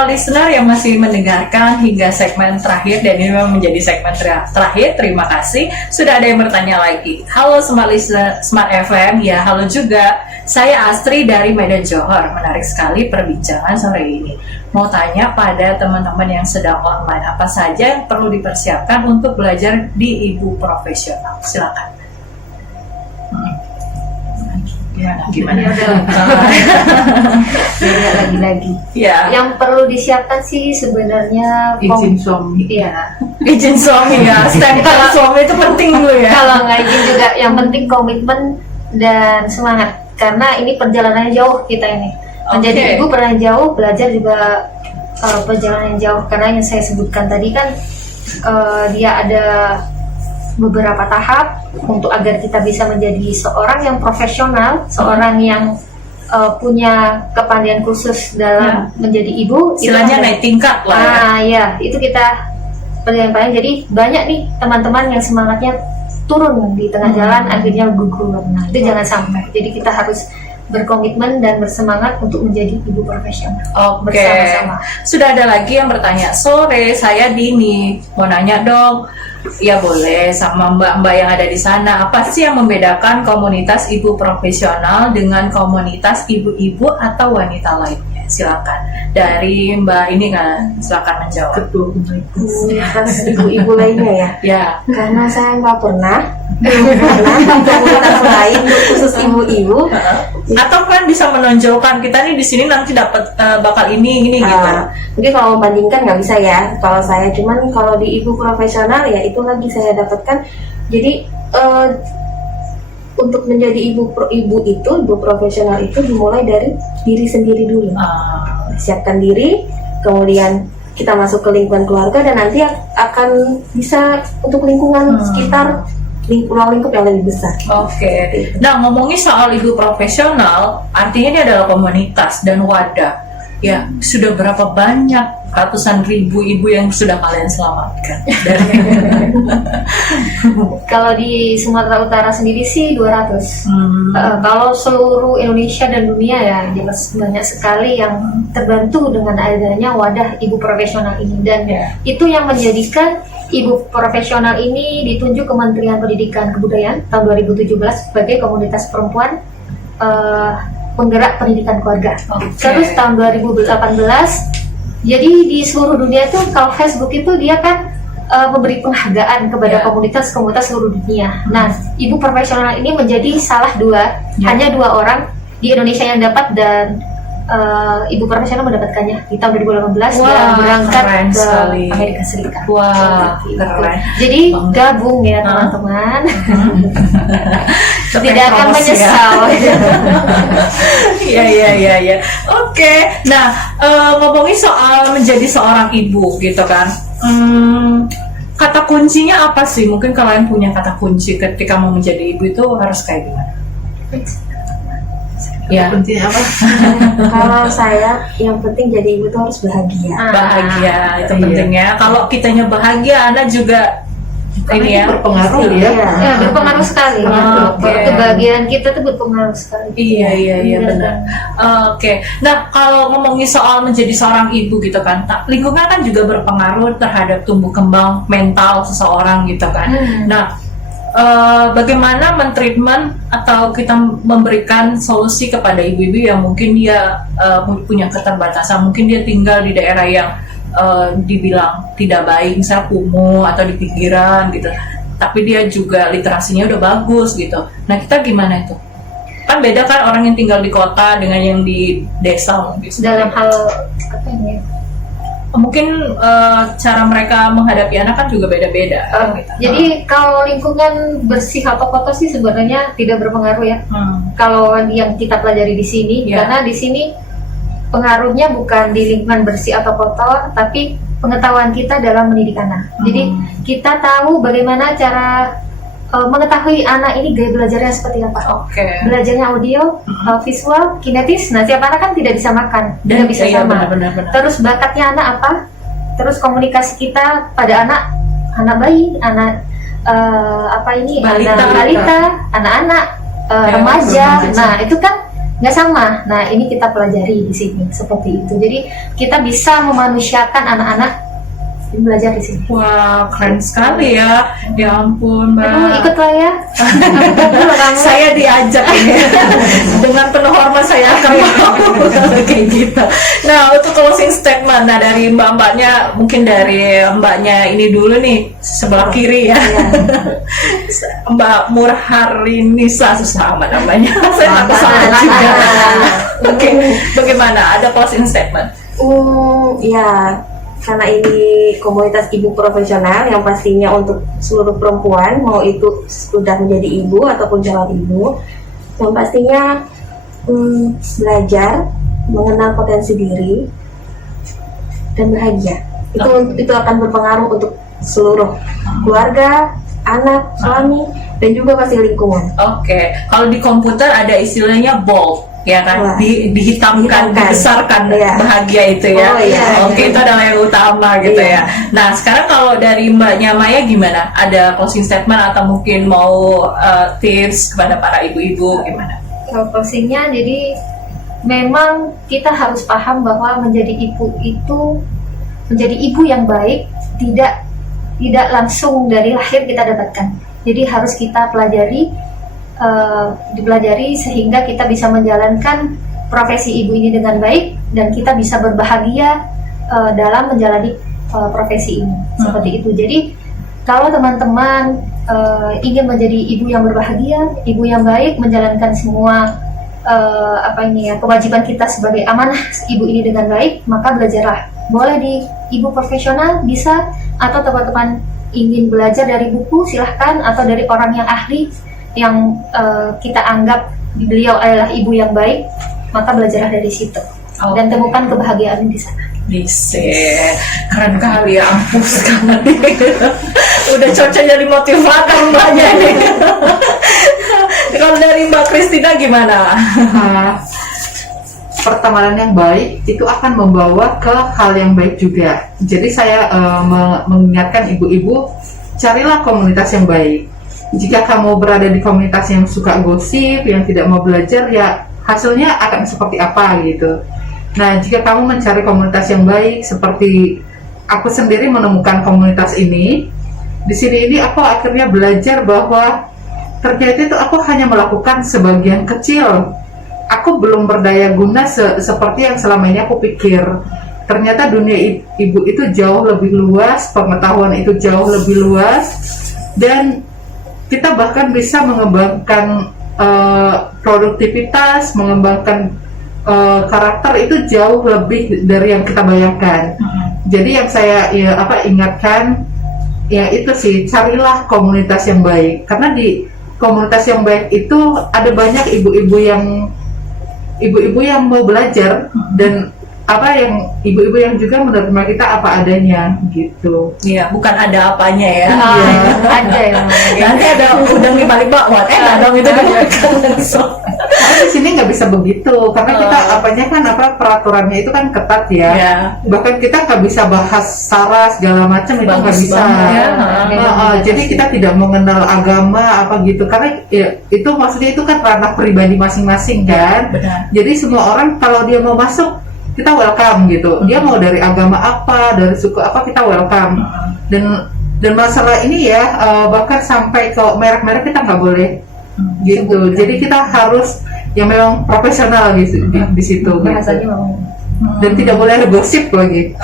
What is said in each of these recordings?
semua listener yang masih mendengarkan hingga segmen terakhir, dan ini memang menjadi segmen terakhir. Terima kasih. Sudah ada yang bertanya lagi. Halo Smart Listener Smart FM, ya halo juga. Saya Astri dari Medan Johor. Menarik sekali perbincangan sore ini. Mau tanya pada teman-teman yang sedang online, apa saja yang perlu dipersiapkan untuk belajar di ibu profesional? Silakan. Gimana? Beda lagi-lagi. Ya. Yang perlu disiapkan sih sebenarnya izin suami. Iya. Izin suami ya. Stempel suami itu penting dulu ya. Kalau nggak izin juga, yang penting komitmen dan semangat. Karena ini perjalanannya jauh kita ini. Menjadi ibu pernah jauh, belajar juga perjalanan jauh. Karena yang saya sebutkan tadi kan dia ada beberapa tahap untuk agar kita bisa menjadi seorang yang profesional, seorang yang punya kepandaian khusus dalam menjadi ibu. Istilahnya naik tingkat lah ya. Nah ya, itu kita perjalanan. Jadi banyak nih teman-teman yang semangatnya turun di tengah jalan, akhirnya gugur. Nah itu jangan sampai. Jadi kita harus berkomitmen dan bersemangat untuk menjadi ibu profesional. Bersama-sama. Sudah ada lagi yang bertanya, sore saya Dini, mau nanya dong. Ya boleh, sama mbak-mbak yang ada di sana. Apa sih yang membedakan komunitas ibu profesional dengan komunitas ibu-ibu atau wanita lainnya? Silakan. Dari mbak ini kan, silakan menjawab. Komunitas ibu-ibu lainnya ya? Ya. Karena saya nggak pernah di komunitas lain khusus ibu-ibu. Atau kan bisa menonjolkan kita nih di sini nanti dapat bakal ini gitu. Mungkin kalau membandingkan nggak bisa ya. Kalau saya cuman kalau di ibu profesional ya itu lagi saya dapatkan. Jadi untuk menjadi ibu profesional itu dimulai dari diri sendiri dulu. Siapkan diri, kemudian kita masuk ke lingkungan keluarga dan nanti akan bisa untuk lingkungan sekitar ruang lingkup yang lebih besar. Oke. Nah, ngomongin soal ibu profesional, artinya ini adalah komunitas dan wadah. Ya, sudah berapa banyak ratusan ribu ibu yang sudah kalian selamatkan? Kalau di Sumatera Utara sendiri sih 200. Kalau seluruh Indonesia dan dunia ya jelas banyak sekali yang terbantu dengan adanya wadah ibu profesional ini, dan itu yang menjadikan ibu profesional ini ditunjuk Kementerian Pendidikan Kebudayaan tahun 2017 sebagai komunitas perempuan penggerak pendidikan keluarga. Terus tahun 2018, jadi di seluruh dunia itu kalau Facebook itu dia kan memberi penghargaan kepada komunitas-komunitas seluruh dunia. Nah, ibu profesional ini menjadi salah hanya 2 orang di Indonesia yang dapat, dan ibu profesional mendapatkannya di tahun 2018 dan berangkat ke Amerika Serikat. Wah, keren. Jadi gabung ya teman-teman. Tidak akan menyesal. Iya. Oke. Nah, ngomongin soal menjadi seorang ibu gitu kan. Kata kuncinya apa sih? Mungkin kalian punya kata kunci ketika mau menjadi ibu itu harus kayak gimana? Ya. Kuncinya apa? Kalau saya yang penting jadi ibu itu harus bahagia. Bahagia itu pentingnya. Kalau kitanya bahagia, anak juga ini ya berpengaruh ya. Ya, berpengaruh sekali. Kebahagiaan kita tuh berpengaruh sekali. Iya benar. Oke. Nah, kalau ngomongin soal menjadi seorang ibu gitu kan, lingkungan kan juga berpengaruh terhadap tumbuh kembang mental seseorang gitu kan. Nah, bagaimana mentreatment atau kita memberikan solusi kepada ibu-ibu yang mungkin dia punya keterbatasan, mungkin dia tinggal di daerah yang dibilang tidak baik, misalnya kumuh atau di pinggiran gitu, tapi dia juga literasinya udah bagus gitu. Nah, kita gimana itu? Kan beda kan orang yang tinggal di kota dengan yang di desa mungkin. Dalam hal apa ini? Mungkin cara mereka menghadapi anak kan juga beda-beda. Gitu. Jadi kalau lingkungan bersih atau kotor sih sebenarnya tidak berpengaruh ya. Kalau yang kita pelajari di sini, karena di sini pengaruhnya bukan di lingkungan bersih atau kotor, tapi pengetahuan kita dalam mendidik anak. Jadi kita tahu bagaimana cara mengetahui anak ini gaya belajarnya seperti apa. Belajarnya audio, visual, kinetis. Nah, tiap anak kan tidak bisa makan, tidak bisa sama. Benar. Terus bakatnya anak apa? Terus komunikasi kita pada anak bayi, anak balita, anak-anak, remaja. Nah, itu kan nggak sama. Nah, ini kita pelajari di sini seperti itu. Jadi kita bisa memanusiakan anak-anak belajar di sini. Wah, keren sekali ya. Ya ampun, Mbak. Kamu ikut lah ya. Saya diajak ini dengan penuh hormat, saya akan mau kayak gitu. Nah, untuk closing statement, nah dari mbak-mbaknya, mungkin dari mbaknya ini dulu nih, sebelah kiri ya. Mbak Murharinisa, susah amat namanya. Saya takut salah juga. Oke, bagaimana? Ada closing statement? Ya, karena ini komunitas ibu profesional yang pastinya untuk seluruh perempuan, mau itu sudah menjadi ibu ataupun calon ibu, yang pastinya belajar mengenal potensi diri dan bahagia. Itu akan berpengaruh untuk seluruh keluarga, anak, suami, dan juga pasti lingkungan. Oke, kalau di komputer ada istilahnya bold, ya kan? Dihitamkan, dibesarkan, bahagia itu ya. Oke, itu adalah yang utama gitu ya. Nah, sekarang kalau dari Mbaknya Maya gimana? Ada closing statement atau mungkin mau tips kepada para ibu-ibu gimana? Kalau closingnya, jadi memang kita harus paham bahwa menjadi ibu itu, menjadi ibu yang baik tidak langsung dari lahir kita dapatkan. Jadi harus kita dipelajari sehingga kita bisa menjalankan profesi ibu ini dengan baik dan kita bisa berbahagia dalam menjalani profesi ini. Seperti itu. Jadi kalau teman-teman ingin menjadi ibu yang berbahagia, ibu yang baik, menjalankan semua kewajiban kita sebagai amanah ibu ini dengan baik, maka belajarlah. Boleh di ibu profesional bisa, atau teman-teman ingin belajar dari buku silahkan, atau dari orang yang ahli yang kita anggap beliau adalah ibu yang baik, maka belajarlah dari situ dan temukan kebahagiaan di sana. Bisa, keren kali ya, ampun sekali. Udah cocok jadi motivator mbaknya nih. Kalau dari Mbak Kristina gimana? Pertemanan yang baik itu akan membawa ke hal yang baik juga. Jadi saya mengingatkan ibu-ibu, carilah komunitas yang baik. Jika kamu berada di komunitas yang suka gosip, yang tidak mau belajar, ya hasilnya akan seperti apa gitu. Nah, jika kamu mencari komunitas yang baik, seperti aku sendiri menemukan komunitas ini, di sini ini aku akhirnya belajar bahwa ternyata itu aku hanya melakukan sebagian kecil. Aku belum berdaya guna seperti yang selama ini aku pikir. Ternyata dunia ibu itu jauh lebih luas, pengetahuan itu jauh lebih luas, dan kita bahkan bisa mengembangkan produktivitas, mengembangkan karakter itu jauh lebih dari yang kita bayangkan. Jadi yang saya ingatkan, ya itu sih, carilah komunitas yang baik. Karena di komunitas yang baik itu ada banyak ibu-ibu yang mau belajar, dan ibu-ibu yang juga menerima kita apa adanya gitu. Iya, bukan ada apanya ya. Ada ya. Nanti ada udang di balik bakwan, dong itu Tapi di sini nggak bisa begitu, karena kita peraturannya itu kan ketat ya. Bahkan kita nggak bisa bahas sara segala macam, itu nggak bisa. Jadi kita tidak mengenal agama apa gitu, karena ya, itu maksudnya itu kan ranah pribadi masing-masing kan. Benar. Jadi semua orang kalau dia mau masuk, kita welcome gitu. Dia mau dari agama apa, dari suku apa, kita welcome. Dan masalah ini ya, bahkan sampai ke merek-merek kita nggak boleh gitu. Jadi kita harus yang memang profesional gitu di situ. Bahasanya gitu. mau. Dan tidak boleh ada gosip lagi.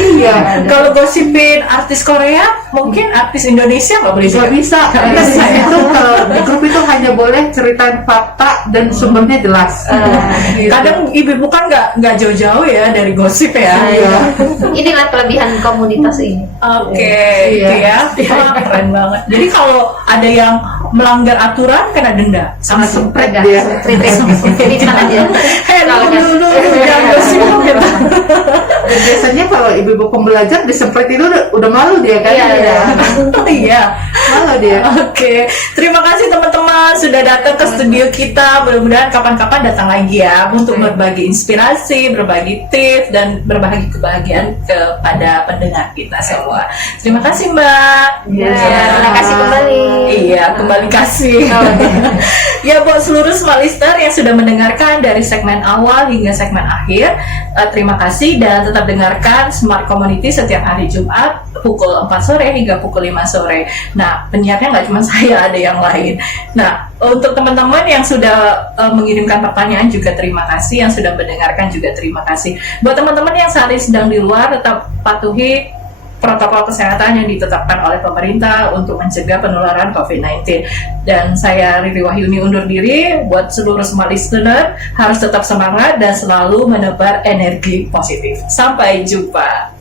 Iya. Kalau gosipin artis Korea, mungkin artis Indonesia nggak boleh juga. Nggak bisa. Karena di situ kalau di grup itu hanya boleh ceritain fakta dan sumbernya jelas. Gitu. Kadang ibu-ibu kan nggak jauh-jauh ya dari gosip ya. Inilah kelebihan komunitas ini. Oke, itu ya. Wah, keren banget. Jadi kalau ada yang melanggar aturan kena denda sama Sempret dia. Cerita aja. Dulu jangan gosip gitu. Dan biasanya kalau ibu-ibu pembelajar disempret itu udah malu dia kan? Iya. Malu dia. Oke, terima kasih teman-teman sudah datang ke studio kita. Mudah-mudahan kapan-kapan datang lagi ya untuk berbagi inspirasi, berbagi tips, dan berbagi kebahagiaan kepada pendengar kita semua. Terima kasih Mbak. Terima kasih kembali. Iya, kembali kasih. Ya, buat seluruh smart listener yang sudah mendengarkan dari segmen awal hingga segmen akhir, terima kasih dan tetap dengarkan Smart Community setiap hari Jumat pukul 4 sore hingga pukul 5 sore. Nah, penyiarnya nggak cuma saya, ada yang lain. Nah, untuk teman-teman yang sudah mengirimkan pertanyaan juga terima kasih, yang sudah mendengarkan juga terima kasih. Buat teman-teman yang saat ini sedang di luar, tetap patuhi protokol kesehatan yang ditetapkan oleh pemerintah untuk mencegah penularan COVID-19. Dan saya Riri Wahyuni undur diri. Buat seluruh smart listener, harus tetap semangat dan selalu menebar energi positif. Sampai jumpa.